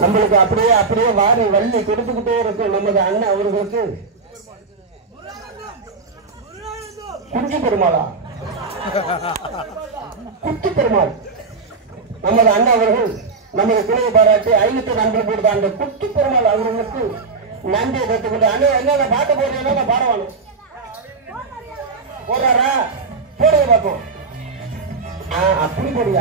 நம்மளுக்கு அப்படியே அப்படியே வாரி வள்ளி கொடுத்துக்கிட்டே இருக்கு. நமது அண்ணன் அவர்களுக்கு குஞ்சு பெருமாளா குட்டி பெருமாள் நமது அண்ணன் அவர்கள் நமது குழுவை பாராட்டி 500 நண்பர் கொடுத்த அந்த குட்டி பெருமாள் அவர்களுக்கு நன்றியை கற்றுக்கிட்டு அண்ணன் என்ன பாட்டு போடுறீங்கன்னா பாடவானும் போடுறாரா போடுங்க பார்ப்போம். அப்படி போடுங்க.